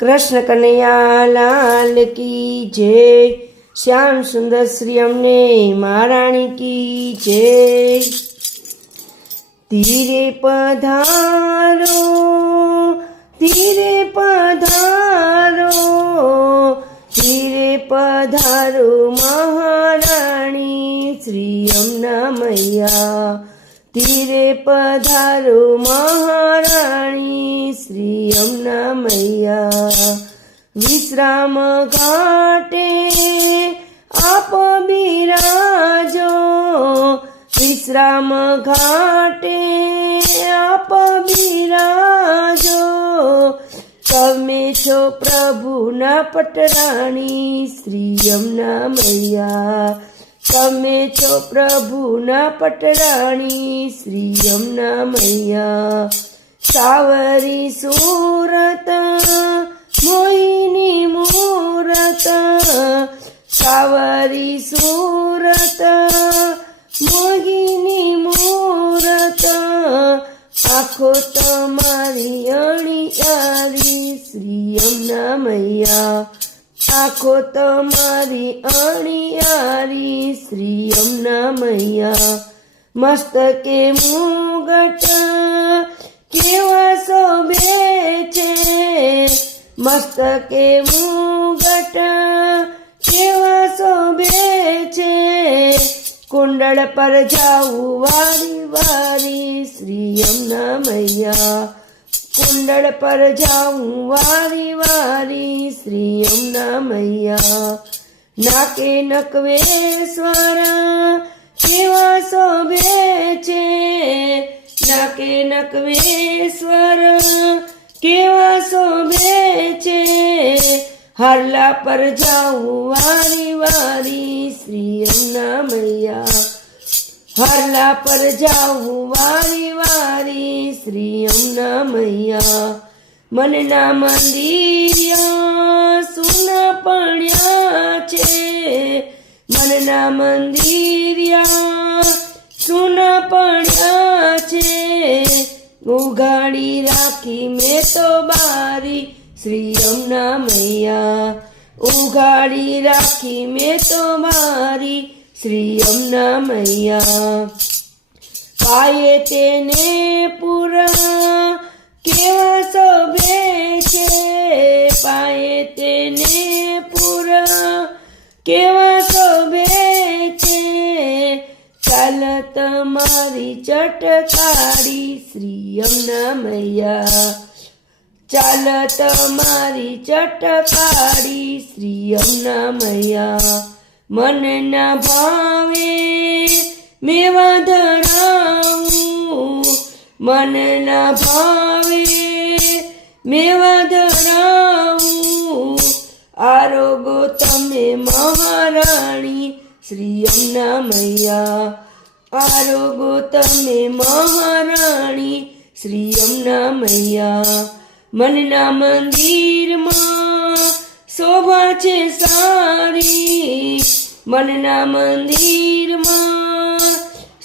કૃષ્ણ કનૈયા લાલ કી જય. શ્યામ સુંદર શ્રી અમને મહારાણી કી જય. ધીરે પધારો ધીરે પધારો ધીરે પધારો મહારાણી શ્રી અમના મૈયા ધીરે પધારો મહારાણી શ્રી અમના વિશ્રામ ઘાટે આપ બિરાજો. વિશ્રામ ઘાટે આપ બિરાજો. તમે છો પ્રભુના પટરાણી શ્રી યમના મૈયા. તમે છો પ્રભુના પટરાણી શ્રી યમના મૈયા. સાવરી સુરત સાવરી સુરત મોહિની મૂરત આખો તમારી અણિયારી શ્રી યમુના મૈયા આખો તમારી અણિયારી શ્રી યમુના મૈયા મસ્તકે મુગટ કેવા શોભે છે મસ્તકે મુગટ કુંડળ પર જાઉં, વારી વારી શ્રી યમુના કુંડળ પર જાઉં, વારી વારી શ્રી યમુના મૈયા નાકે નકવેશ્વર કેવા શોભે છે. નાકે નકવેશ્વર કેવા શોભે છે. હરલા પર જાઉં, વારી વારી શ્રી અન્નામૈયા મૈયા હરલા પર જાઉં વારી વારી શ્રી યમુના મૈયા મનના મંદિર સુના પડ્યા છે. મનના મંદિર સુના પડ્યા છે. ઉઘાડી રાખી મેં તો બારી શ્રી અમના મૈયા ઉઘાડી રાખી મેં તો મારી શ્રી યમુના મૈયા પાયે તેને પૂરા કેવા શોભે છે પાયે તેને પૂરા કેવા શોભે છે ચાલ તમારી ચટકારી શ્રી યમુના મૈયા ચાલ તમારી ચટકારી શ્રી યમુના મૈયા મનના ભાવે મેવા ધરાવું. મનના ભાવે મેવા ધરાવું. આરોગો તમે મહારાણી શ્રી યમુના મૈયા આરોગો તમે મહારાણી શ્રી યમુના મૈયા મનના મંદિરમાં શોભા છે સારી. મનના મંદિરમાં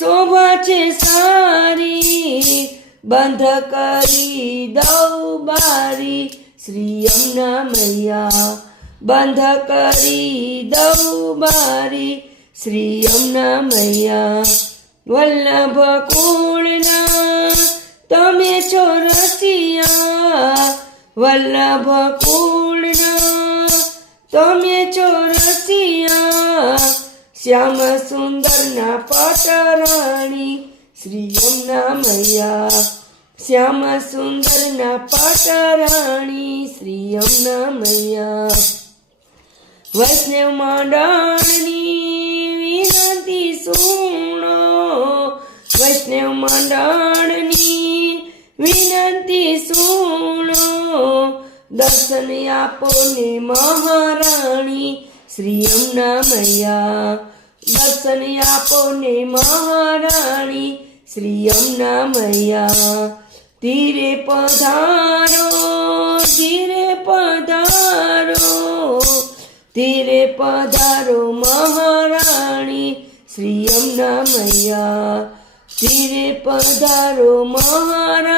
શોભા છે સારી. બંધ કરી દઉં બારી શ્રી યમુના મૈયા બંધ કરી દઉં બારી શ્રી યમુના મૈયા વલ્લભ કુળના તમે છો રસિયા, વલ્લભ કુળના. તમે છો રસિયા, શ્યામ સુંદરના પટરાણી, શ્રી યમના મૈયા શ્યામ સુંદરના પટરાણી, શ્રી યમના મૈયા વૈષ્ણવ મંડળની વિનંતી સુણો. વૈષ્ણવ મંડળની સુણો દર્શન આપો ને મહારાણી. શ્રી યમુના મૈયા દર્શન આપો ને મહારાણી. શ્રી યમુના મૈયા ધીરે પધારો ધીરે પધારો. ધીરે પધારો મહારાણી. શ્રી યમુના મૈયા ધીરે પધારો મહારાણી.